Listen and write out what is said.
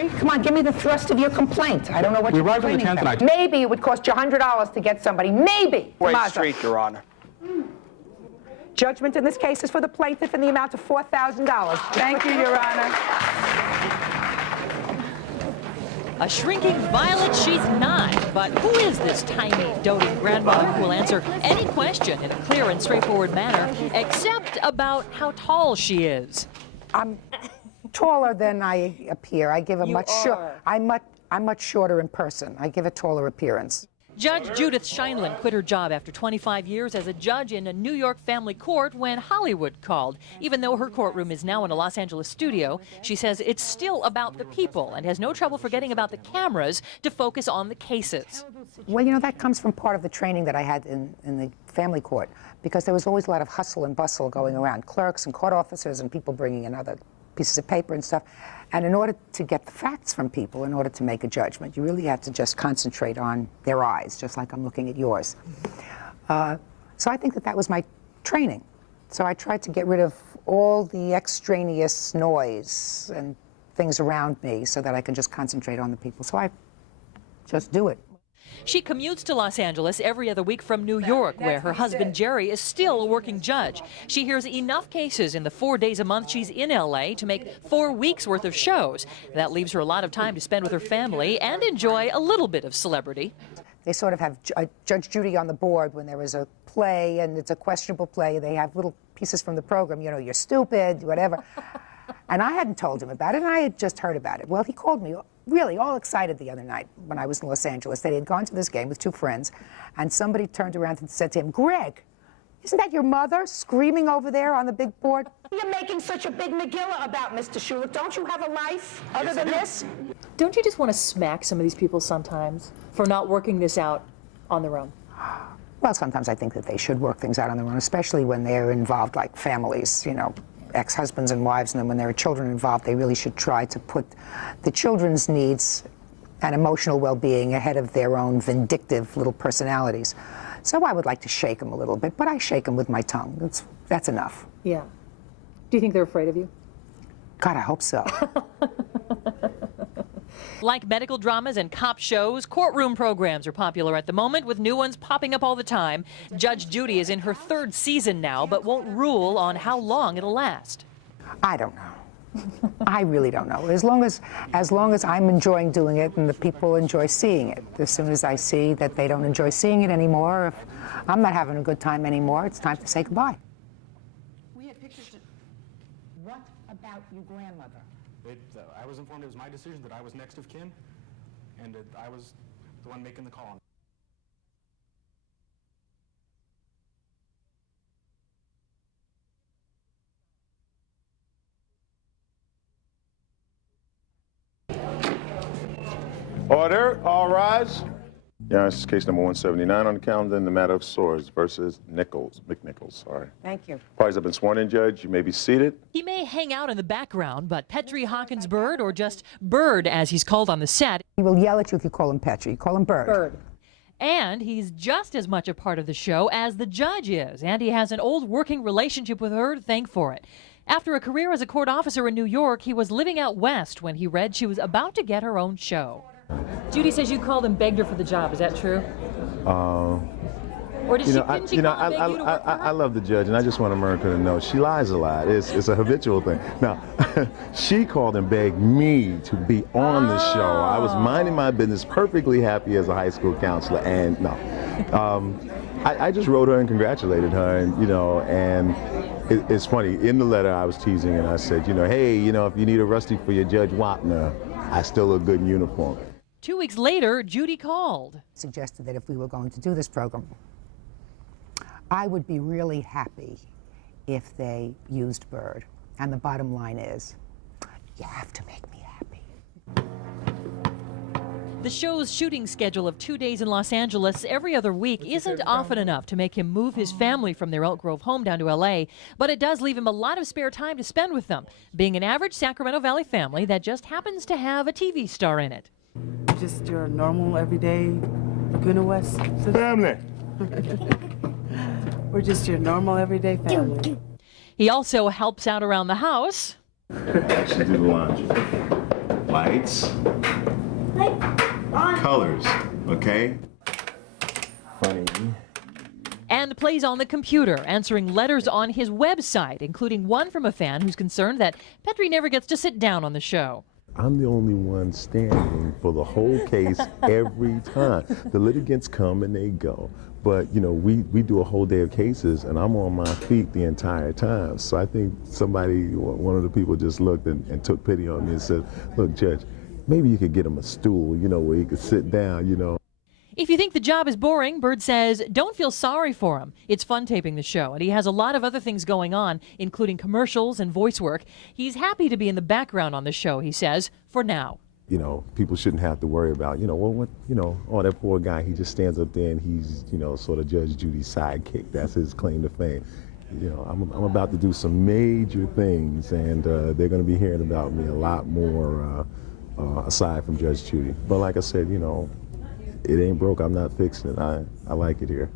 Petri, come on, give me the thrust of your complaint. I don't know what you're complaining about. Tonight. Maybe it would cost you $100 to get somebody. Maybe. Wait, Tomaso. straight, Your Honor. Judgment in this case is for the plaintiff in the amount of $4,000. Thank you, Your Honor. A shrinking Violet she's not, but who is this tiny, doting grandmother who will answer any question in a clear and straightforward manner, except about how tall she is? I'm taller than I appear. I give a I'm much shorter in person. I give a taller appearance. Judge Judith Scheinlin quit her job after 25 years as a judge in a New York family court when Hollywood called. Even though her courtroom is now in a Los Angeles studio, she says it's still about the people and has no trouble forgetting about the cameras to focus on the cases. Well, you know, that comes from part of the training that I had in the family court, because there was always a lot of hustle and bustle going around, clerks and court officers and people bringing in other pieces of paper and stuff. And in order to get the facts from people, in order to make a judgment, you really have to just concentrate on their eyes, just like I'm looking at yours. So I think that was my training. So I tried to get rid of all the extraneous noise and things around me so that I could just concentrate on the people. So I just do it. She commutes to Los Angeles every other week from New York, where her husband Jerry is still a working judge. She hears enough cases in the 4 days a month she's in LA to make 4 weeks worth of shows. That leaves her a lot of time to spend with her family and enjoy a little bit of celebrity. They sort of have Judge Judy on the board when there is a play and it's a questionable play. They have little pieces from the program, you know, you're stupid, whatever. And I hadn't told him about it, and I had just heard about it. Well, he called me really all excited the other night when I was in Los Angeles. They had gone to this game with 2 friends, and somebody turned around and said to him, "Greg, isn't that your mother screaming over there on the big board?" You're making such a big megillah about Mr. Schulich. Don't you have a life other than this? Don't you just want to smack some of these people sometimes for not working this out on their own? Well, sometimes I think that they should work things out on their own, especially when they're involved, like families, you know, ex-husbands and wives, and then when there are children involved, they really should try to put the children's needs and emotional well-being ahead of their own vindictive little personalities. So I would like to shake them a little bit, but I shake them with my tongue. That's enough. Yeah. Do you think they're afraid of you? God, I hope so. Like medical dramas and cop shows, courtroom programs are popular at the moment, with new ones popping up all the time. Judge Judy is in her 3rd season now, but won't rule on how long it'll last. I don't know. I really don't know. As long as I'm enjoying doing it and the people enjoy seeing it. As soon as I see that they don't enjoy seeing it anymore, if I'm not having a good time anymore, it's time to say goodbye. We had pictures. What about your grandmother? I was informed it was my decision that I was next of kin, and that I was the one making the call. Order, all rise. Yeah, this is case number 179 on the calendar in the matter of Swords versus McNichols, sorry. Thank you. Parties have been sworn in, Judge. You may be seated. He may hang out in the background, but Petri Byrd, or just Byrd as he's called on the set. He will yell at you if you call him Petri. Call him Byrd. Bird. And he's just as much a part of the show as the judge is, and he has an old working relationship with her to thank for it. After a career as a court officer in New York, he was living out west when he read she was about to get her own show. Judy says you called and begged her for the job. Is that true? Or did she, didn't she call and beg you to work for her? I love the judge, and I just want America to know she lies a lot. It's a habitual thing. Now, she called and begged me to be on the show. I was minding my business, perfectly happy as a high school counselor, and no. I just wrote her and congratulated her, and you know, and it's funny. In the letter, I was teasing, and I said, you know, hey, you know, if you need a Rusty for your Judge Wapner, I still look good in uniform. 2 weeks later, Judy called. Suggested that if we were going to do this program, I would be really happy if they used Byrd. And the bottom line is, you have to make me happy. The show's shooting schedule of 2 days in Los Angeles every other week isn't often enough to make him move his family from their Elk Grove home down to LA, but it does leave him a lot of spare time to spend with them, being an average Sacramento Valley family that just happens to have a TV star in it. Just your normal, everyday Laguna West family. We're just your normal, everyday family. He also helps out around the house. Actually do the laundry. Lights. Colors. Okay? Funny. And plays on the computer, answering letters on his website, including one from a fan who's concerned that Petri never gets to sit down on the show. I'm the only one standing for the whole case every time. The litigants come and they go. But, you know, we do a whole day of cases, and I'm on my feet the entire time. So I think one of the people just looked and took pity on me and said, look, Judge, maybe you could get him a stool, you know, where he could sit down, you know. If you think the job is boring, Byrd says, don't feel sorry for him. It's fun taping the show, and he has a lot of other things going on, including commercials and voice work. He's happy to be in the background on the show, he says, for now. You know, people shouldn't have to worry about, you know, well, what, you know, oh, that poor guy, he just stands up there and he's, you know, sort of Judge Judy's sidekick. That's his claim to fame. You know, I'm about to do some major things, and they're going to be hearing about me a lot more aside from Judge Judy. But like I said, you know, it ain't broke. I'm not fixing it. I like it here.